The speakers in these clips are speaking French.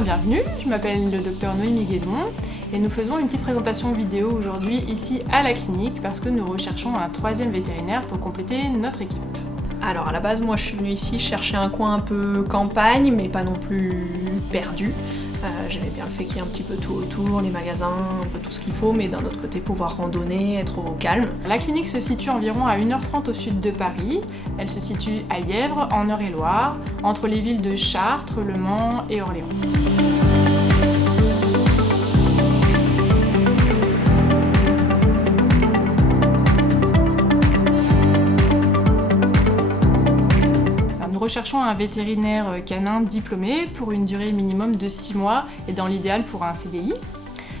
et bienvenue, je m'appelle le docteur Noémie Guédon et nous faisons une petite présentation vidéo aujourd'hui ici à la clinique parce que nous recherchons un troisième vétérinaire pour compléter notre équipe. Alors à la base, moi je suis venue ici chercher un coin un peu campagne, mais pas non plus perdu. J'aimais bien le fait qu'il y ait un petit peu tout autour, les magasins, un peu tout ce qu'il faut, mais d'un autre côté pouvoir randonner, être au calme. La clinique se situe environ à 1h30 au sud de Paris. Elle se situe à Lièvre, en Eure-et-Loir, entre les villes de Chartres, Le Mans et Orléans. Nous recherchons un vétérinaire canin diplômé pour une durée minimum de 6 mois et dans l'idéal pour un CDI.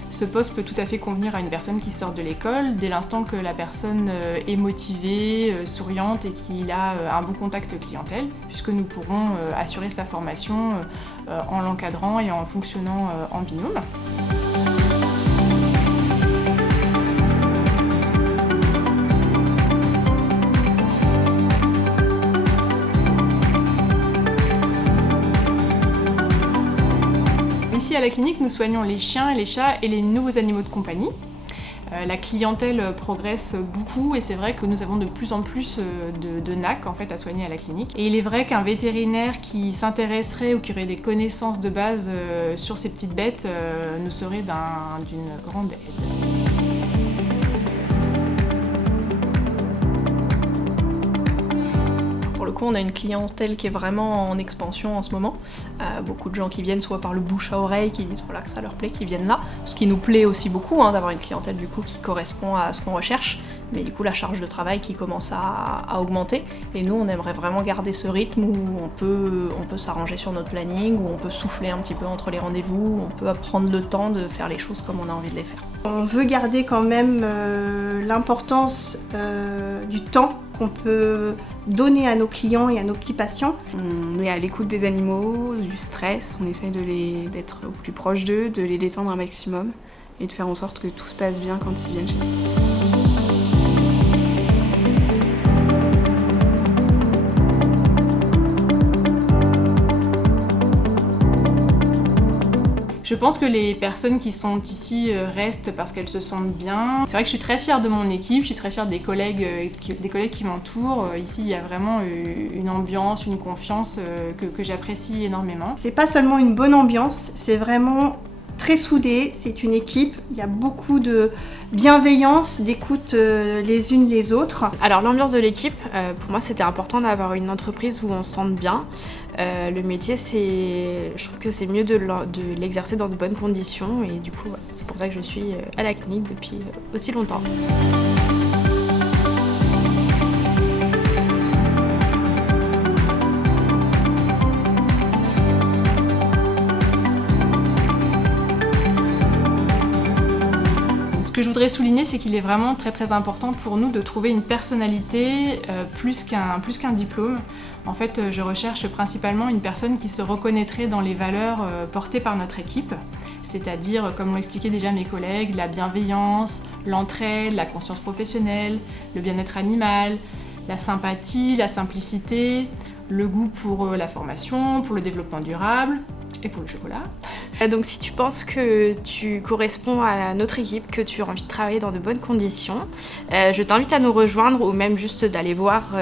Ce poste peut tout à fait convenir à une personne qui sort de l'école dès l'instant que la personne est motivée, souriante et qu'il a un bon contact clientèle, puisque nous pourrons assurer sa formation en l'encadrant et en fonctionnant en binôme. Ici à la clinique, nous soignons les chiens, les chats et les nouveaux animaux de compagnie. La clientèle progresse beaucoup et c'est vrai que nous avons de plus en plus de NAC en fait, à soigner à la clinique. Et il est vrai qu'un vétérinaire qui s'intéresserait ou qui aurait des connaissances de base sur ces petites bêtes nous serait d'une grande aide. Pour le coup, on a une clientèle qui est vraiment en expansion en ce moment. Beaucoup de gens qui viennent soit par le bouche à oreille, qui disent voilà, que ça leur plaît, qui viennent là. Ce qui nous plaît aussi beaucoup, d'avoir une clientèle du coup, qui correspond à ce qu'on recherche. Mais du coup, la charge de travail qui commence à augmenter. Et nous, on aimerait vraiment garder ce rythme où on peut s'arranger sur notre planning, où on peut souffler un petit peu entre les rendez-vous, où on peut prendre le temps de faire les choses comme on a envie de les faire. On veut garder quand même l'importance du temps qu'on peut donner à nos clients et à nos petits patients. On est à l'écoute des animaux, du stress, on essaye d'être au plus proche d'eux, de les détendre un maximum et de faire en sorte que tout se passe bien quand ils viennent chez nous. Je pense que les personnes qui sont ici restent parce qu'elles se sentent bien. C'est vrai que je suis très fière de mon équipe, je suis très fière des collègues qui m'entourent. Ici, il y a vraiment une ambiance, une confiance que j'apprécie énormément. C'est pas seulement une bonne ambiance, c'est vraiment très soudé, c'est une équipe, il y a beaucoup de bienveillance, d'écoute les unes les autres. Alors l'ambiance de l'équipe, pour moi c'était important d'avoir une entreprise où on se sente bien. Le métier, je trouve que c'est mieux de l'exercer dans de bonnes conditions et du coup c'est pour ça que je suis à la clinique depuis aussi longtemps. Ce que je voudrais souligner, c'est qu'il est vraiment très important pour nous de trouver une personnalité plus qu'un diplôme. En fait, je recherche principalement une personne qui se reconnaîtrait dans les valeurs portées par notre équipe, c'est-à-dire, comme l'ont expliqué déjà mes collègues, la bienveillance, l'entraide, la conscience professionnelle, le bien-être animal, la sympathie, la simplicité, le goût pour la formation, pour le développement durable et pour le chocolat. Donc si tu penses que tu corresponds à notre équipe, que tu as envie de travailler dans de bonnes conditions, je t'invite à nous rejoindre ou même juste d'aller voir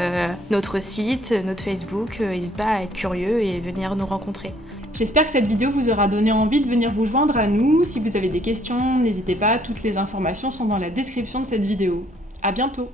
notre site, notre Facebook. N'hésite pas à être curieux et venir nous rencontrer. J'espère que cette vidéo vous aura donné envie de venir vous joindre à nous. Si vous avez des questions, n'hésitez pas, toutes les informations sont dans la description de cette vidéo. À bientôt!